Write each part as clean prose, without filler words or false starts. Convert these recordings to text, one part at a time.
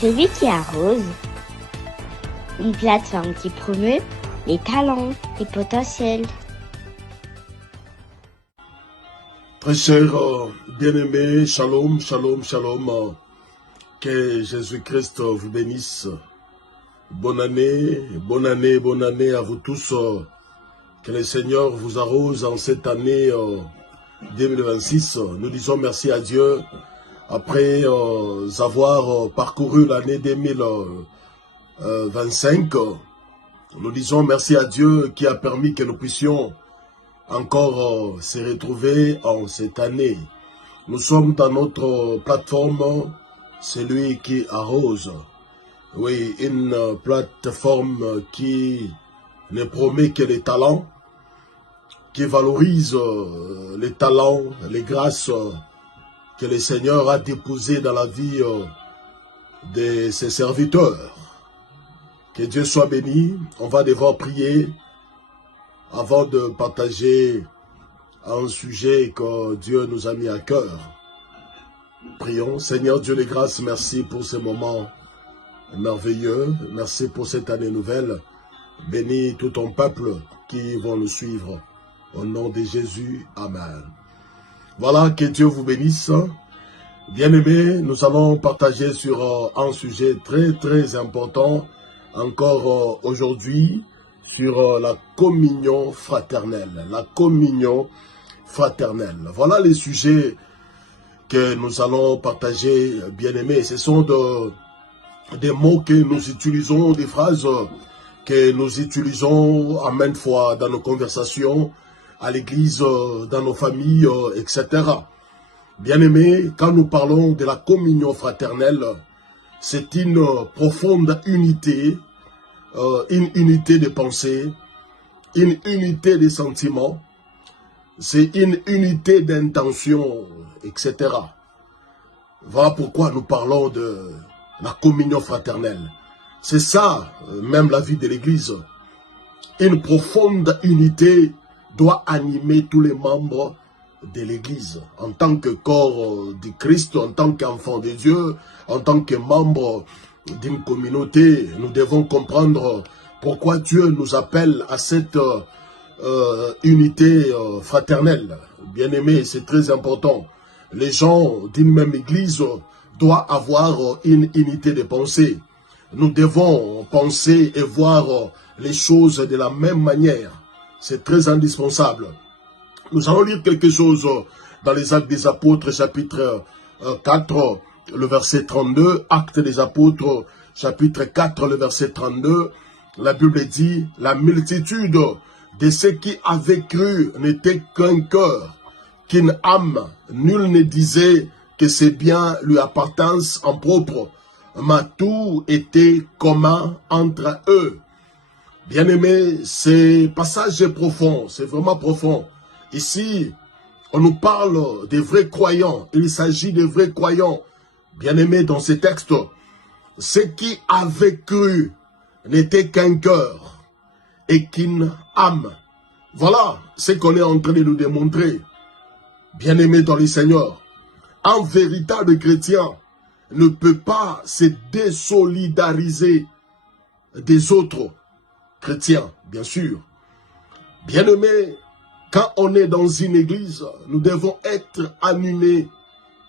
Celui qui arrose, une plateforme qui promeut les talents et potentiels. Très chers bien-aimés, shalom, shalom, shalom. Que Jésus-Christ vous bénisse. Bonne année, bonne année, bonne année à vous tous. Que le Seigneur vous arrose en cette année 2026. Nous disons merci à Dieu après avoir parcouru l'année 2025. Nous disons merci à Dieu qui a permis que nous puissions encore se retrouver en cette année. Nous sommes dans notre plateforme, celui qui arrose. Oui, une plateforme qui ne promet que les talents, qui valorise les talents, les grâces que le Seigneur a déposées dans la vie de ses serviteurs. Que Dieu soit béni. On va devoir prier avant de partager un sujet que Dieu nous a mis à cœur. Prions. Seigneur Dieu des grâces, merci pour ce moment merveilleux. Merci pour cette année nouvelle. Bénis tout ton peuple qui vont nous suivre. Au nom de Jésus, Amen. Voilà, que Dieu vous bénisse. Bien-aimés, nous allons partager sur un sujet très important encore aujourd'hui, sur la communion fraternelle. La communion fraternelle. Voilà les sujets que nous allons partager, bien-aimés. Ce sont des mots que nous utilisons, des phrases que nous utilisons à maintes fois dans nos conversations, à l'église, dans nos familles, etc. Bien-aimés, quand nous parlons de la communion fraternelle, c'est une profonde unité, une unité de pensée, une unité de sentiments, c'est une unité d'intention, etc. Voilà pourquoi nous parlons de la communion fraternelle. C'est ça, même la vie de l'Église. Une profonde unité doit animer tous les membres de l'Église. En tant que corps du Christ, en tant qu'enfant de Dieu, en tant que membre d'une communauté, nous devons comprendre pourquoi Dieu nous appelle à cette unité fraternelle. Bien-aimés, c'est très important. Les gens d'une même Église doivent avoir une unité de pensée. Nous devons penser et voir les choses de la même manière. C'est très indispensable. Nous allons lire quelque chose dans les Actes des Apôtres, chapitre 4, le verset 32. Actes des Apôtres, chapitre 4, le verset 32. La Bible dit, la multitude de ceux qui avaient cru n'était qu'un cœur, qu'une âme. Nul ne disait que ses biens lui appartinssent en propre, mais tout était commun entre eux. Bien-aimés, ce passage est profond, c'est vraiment profond. Ici, on nous parle des vrais croyants, il s'agit des vrais croyants. Bien-aimés, dans ce texte, ceux qui avaient cru n'était qu'un cœur et qu'une âme. Voilà ce qu'on est en train de nous démontrer. Bien-aimés dans le Seigneur, un véritable chrétien ne peut pas se désolidariser des autres chrétiens, bien sûr. Bien-aimés, quand on est dans une église, nous devons être animés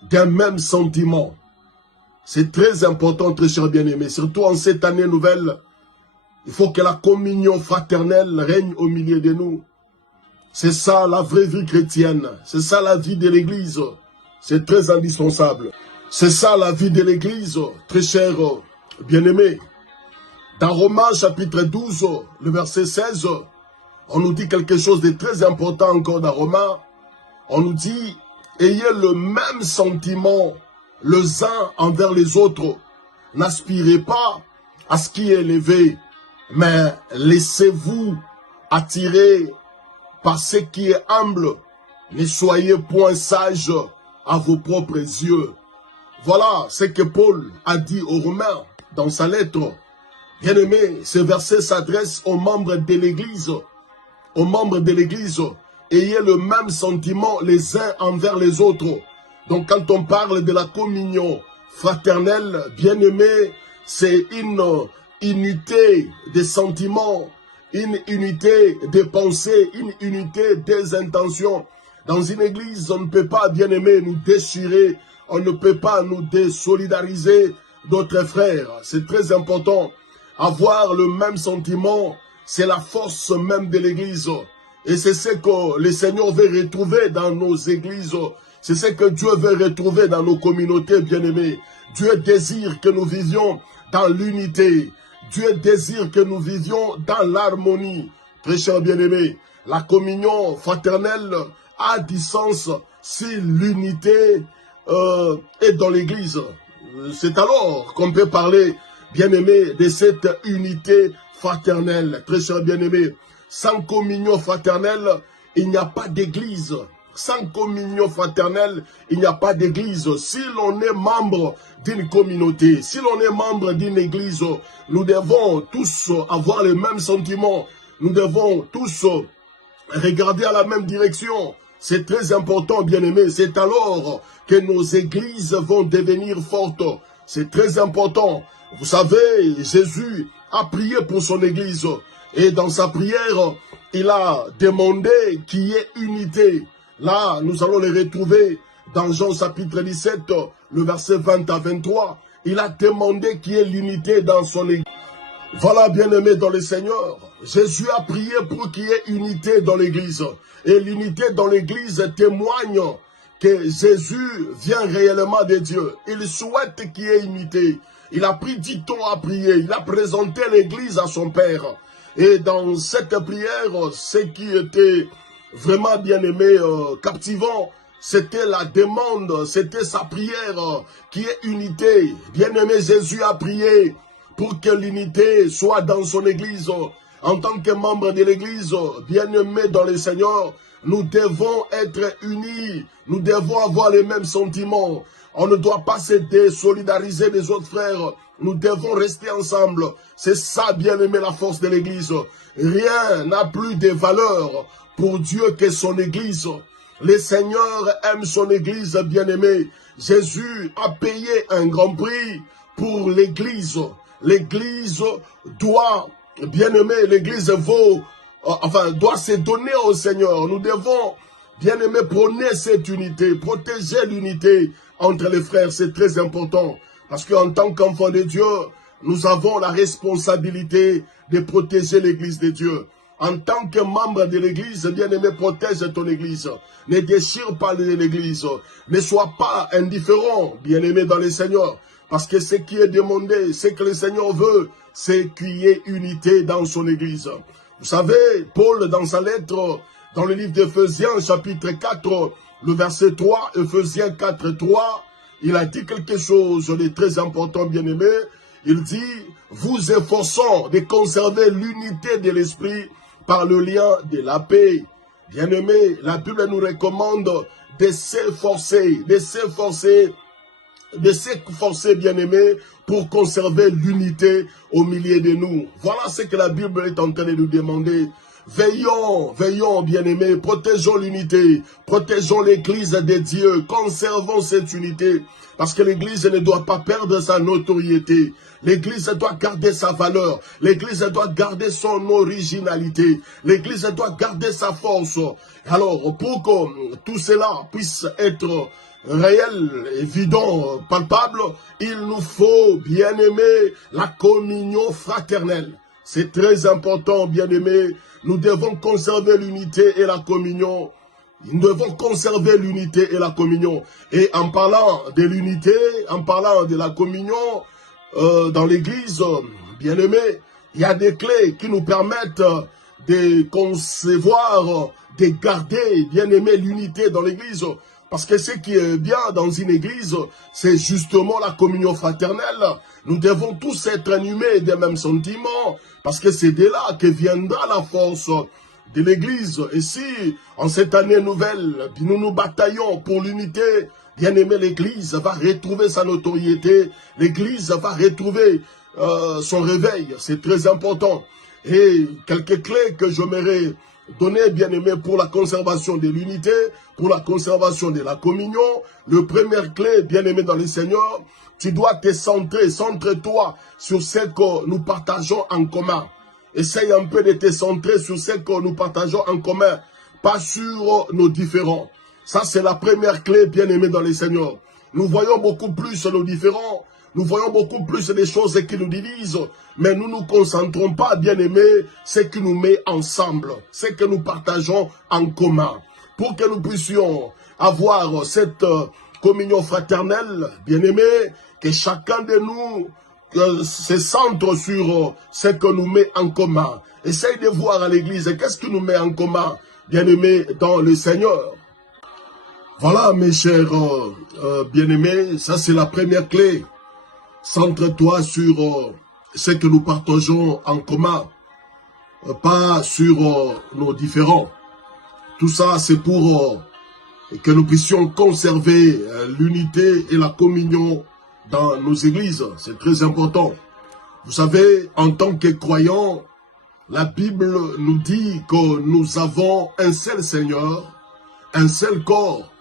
d'un même sentiment. C'est très important, très chers bien-aimés, surtout en cette année nouvelle. Il faut que la communion fraternelle règne au milieu de nous. C'est ça la vraie vie chrétienne. C'est ça la vie de l'église. C'est très indispensable. C'est ça la vie de l'église, très chers bien-aimés. Dans Romains chapitre 12, le verset 16, on nous dit quelque chose de très important encore dans Romains. On nous dit, ayez le même sentiment les uns envers les autres. N'aspirez pas à ce qui est élevé, mais laissez-vous attirer par ce qui est humble. Ne soyez point sages à vos propres yeux. Voilà ce que Paul a dit aux Romains dans sa lettre. Bien-aimés, ce verset s'adresse aux membres de l'Église. Aux membres de l'Église, ayez le même sentiment les uns envers les autres. Donc quand on parle de la communion fraternelle, bien-aimé, c'est une unité des sentiments, une unité des pensées, une unité des intentions. Dans une église, on ne peut pas, bien-aimé, nous déchirer, on ne peut pas nous désolidariser d'autres frères. C'est très important. Avoir le même sentiment, c'est la force même de l'église. Et c'est ce que le Seigneur veut retrouver dans nos églises. C'est ce que Dieu veut retrouver dans nos communautés, bien-aimés. Dieu désire que nous vivions dans l'unité. Dieu désire que nous vivions dans l'harmonie. Très cher bien-aimés, la communion fraternelle a du sens si l'unité est dans l'église. C'est alors qu'on peut parler, bien-aimés, de cette unité fraternelle. Très cher bien-aimés, sans communion fraternelle, il n'y a pas d'église. Sans communion fraternelle, il n'y a pas d'église. Si l'on est membre d'une communauté, si l'on est membre d'une église, nous devons tous avoir les mêmes sentiments. Nous devons tous regarder à la même direction. C'est très important, bien-aimés. C'est alors que nos églises vont devenir fortes. C'est très important. Vous savez, Jésus a prié pour son église. Et dans sa prière, il a demandé qu'il y ait unité. Là, nous allons les retrouver dans Jean chapitre 17, le verset 20 à 23. Il a demandé qu'il y ait l'unité dans son église. Voilà, bien-aimés dans le Seigneur, Jésus a prié pour qu'il y ait unité dans l'église. Et l'unité dans l'église témoigne que Jésus vient réellement de Dieu. Il souhaite qu'il y ait unité. Il a pris 10 temps à prier. Il a présenté l'église à son Père. Et dans cette prière, ce qui était vraiment, bien-aimé, captivant, c'était la demande, c'était sa prière qui est unité. Bien-aimé, Jésus a prié pour que l'unité soit dans son église. En tant que membre de l'église, bien-aimé dans le Seigneur, nous devons être unis, nous devons avoir les mêmes sentiments. On ne doit pas se désolidariser des autres frères. Nous devons rester ensemble. C'est ça, bien-aimé, la force de l'église. Rien n'a plus de valeur pour Dieu que son église. Le Seigneur aime son église, bien-aimé. Jésus a payé un grand prix pour l'église. L'église doit, bien-aimé, l'église doit se donner au Seigneur. Nous devons, bien-aimé, prôner cette unité, protéger l'unité entre les frères. C'est très important. Parce qu'en tant qu'enfants de Dieu, nous avons la responsabilité de protéger l'église de Dieu. En tant que membre de l'église, bien-aimé, protège ton église. Ne déchire pas l'église. Ne sois pas indifférent, bien-aimé dans le Seigneur. Parce que ce qui est demandé, ce que le Seigneur veut, c'est qu'il y ait unité dans son église. Vous savez, Paul, dans sa lettre, dans le livre d'Éphésiens, chapitre 4, le verset 3, Éphésiens 4, 3, il a dit quelque chose de très important, bien-aimé. Il dit, vous efforçant de conserver l'unité de l'esprit par le lien de la paix. Bien-aimé, la Bible nous recommande de s'efforcer, bien-aimé, pour conserver l'unité au milieu de nous. Voilà ce que la Bible est en train de nous demander. Veillons, bien-aimés, protégeons l'unité, protégeons l'église de Dieu, conservons cette unité, parce que l'église ne doit pas perdre sa notoriété. L'église doit garder sa valeur, l'église doit garder son originalité, l'église doit garder sa force. Alors, pour que tout cela puisse être réel, évident, palpable, il nous faut, bien-aimé, la communion fraternelle. C'est très important, bien-aimés. Nous devons conserver l'unité et la communion. Nous devons conserver l'unité et la communion. Et en parlant de l'unité, en parlant de la communion, dans l'église, bien-aimés, il y a des clés qui nous permettent de concevoir, de garder, bien-aimés, l'unité dans l'église. Parce que ce qui est bien dans une église, c'est justement la communion fraternelle. Nous devons tous être animés des mêmes sentiments, parce que c'est de là que viendra la force de l'église. Et si, en cette année nouvelle, nous nous bataillons pour l'unité, bien aimé, l'église va retrouver sa notoriété, l'église va retrouver son réveil. C'est très important. Et quelques clés que j'aimerais donner, bien aimé, pour la conservation de l'unité, pour la conservation de la communion. Le première clé, bien aimé dans le Seigneur, Tu dois te centrer, centre-toi sur ce que nous partageons en commun. Essaye un peu de te centrer sur ce que nous partageons en commun, pas sur nos différends. Ça, c'est la première clé, bien-aimés dans les Seigneurs. Nous voyons beaucoup plus nos différends, nous voyons beaucoup plus des choses qui nous divisent, mais nous ne nous concentrons pas, bien-aimés, ce qui nous met ensemble, ce que nous partageons en commun. Pour que nous puissions avoir cette communion fraternelle, bien-aimés, que chacun de nous se centre sur ce que nous met en commun. Essaye de voir à l'église, qu'est-ce qui nous met en commun, bien-aimés, dans le Seigneur. Voilà, mes chers bien-aimés, ça c'est la première clé. Centre-toi sur ce que nous partageons en commun, pas sur nos différends. Tout ça, c'est pour que nous puissions conserver l'unité et la communion dans nos églises. C'est très important. Vous savez, en tant que croyants, la Bible nous dit que nous avons un seul Seigneur, un seul corps,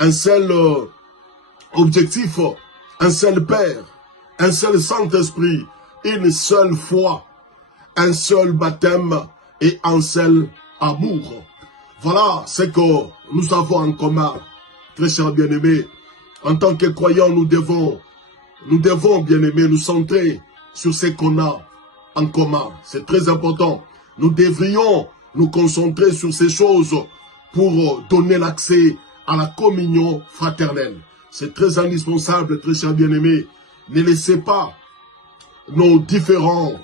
un seul objectif, un seul Père, un seul Saint-Esprit, une seule foi, un seul baptême et un seul amour. Voilà ce que nous avons en commun, très chers bien-aimés. En tant que croyants, nous devons, bien-aimés, nous centrer sur ce qu'on a en commun. C'est très important. Nous devrions nous concentrer sur ces choses pour donner l'accès à la communion fraternelle. C'est très indispensable, très chers bien-aimés. Ne laissez pas nos différents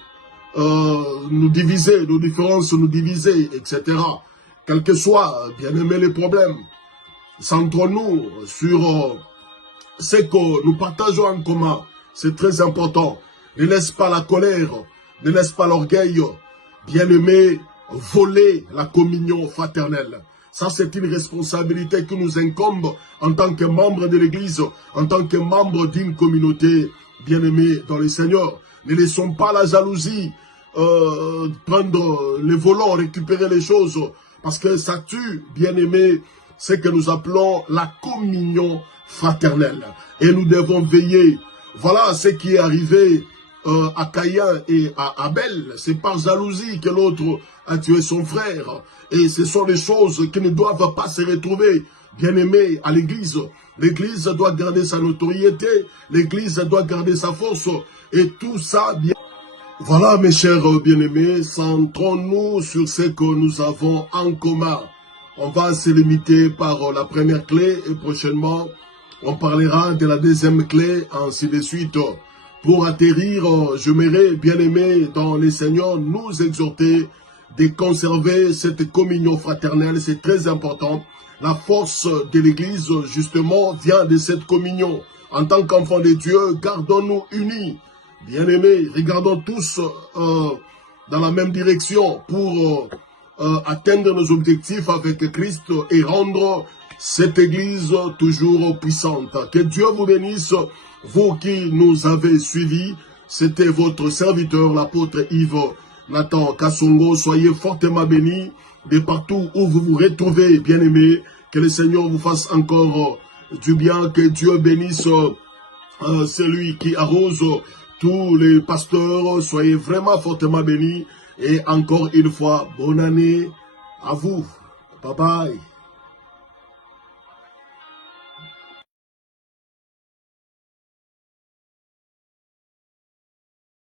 nous diviser, nos différences nous diviser, etc. Quels que soient, bien-aimés, les problèmes, centrons-nous sur ce que nous partageons en commun. C'est très important. Ne laisse pas la colère, ne laisse pas l'orgueil, bien-aimés, voler la communion fraternelle. Ça, c'est une responsabilité qui nous incombe en tant que membres de l'Église, en tant que membres d'une communauté, bien-aimés dans le Seigneur. Ne laissons pas la jalousie prendre les volants, récupérer les choses, parce que ça tue, bien-aimés, ce que nous appelons la communion fraternelle. Et nous devons veiller. Voilà ce qui est arrivé à Caïn et à Abel. C'est par jalousie que l'autre a tué son frère. Et ce sont des choses qui ne doivent pas se retrouver, bien-aimés, à l'Église. L'Église doit garder sa notoriété, l'Église doit garder sa force. Et tout ça, bien... Voilà, mes chers bien-aimés, centrons-nous sur ce que nous avons en commun. On va se limiter par la première clé et prochainement, on parlera de la deuxième clé, ainsi de suite. Pour atterrir, j'aimerais, bien-aimés dans les Seigneurs, nous exhorter de conserver cette communion fraternelle. C'est très important. La force de l'Église, justement, vient de cette communion. En tant qu'enfants de Dieu, gardons-nous unis. Bien-aimés, regardons tous dans la même direction pour atteindre nos objectifs avec Christ et rendre cette Église toujours puissante. Que Dieu vous bénisse, vous qui nous avez suivis. C'était votre serviteur, l'apôtre Yves Nathan Kassongo. Soyez fortement bénis de partout où vous vous retrouvez, bien-aimés. Que le Seigneur vous fasse encore du bien. Que Dieu bénisse celui qui arrose tous les pasteurs. Soyez vraiment fortement bénis. Et encore une fois, bonne année à vous. Bye bye.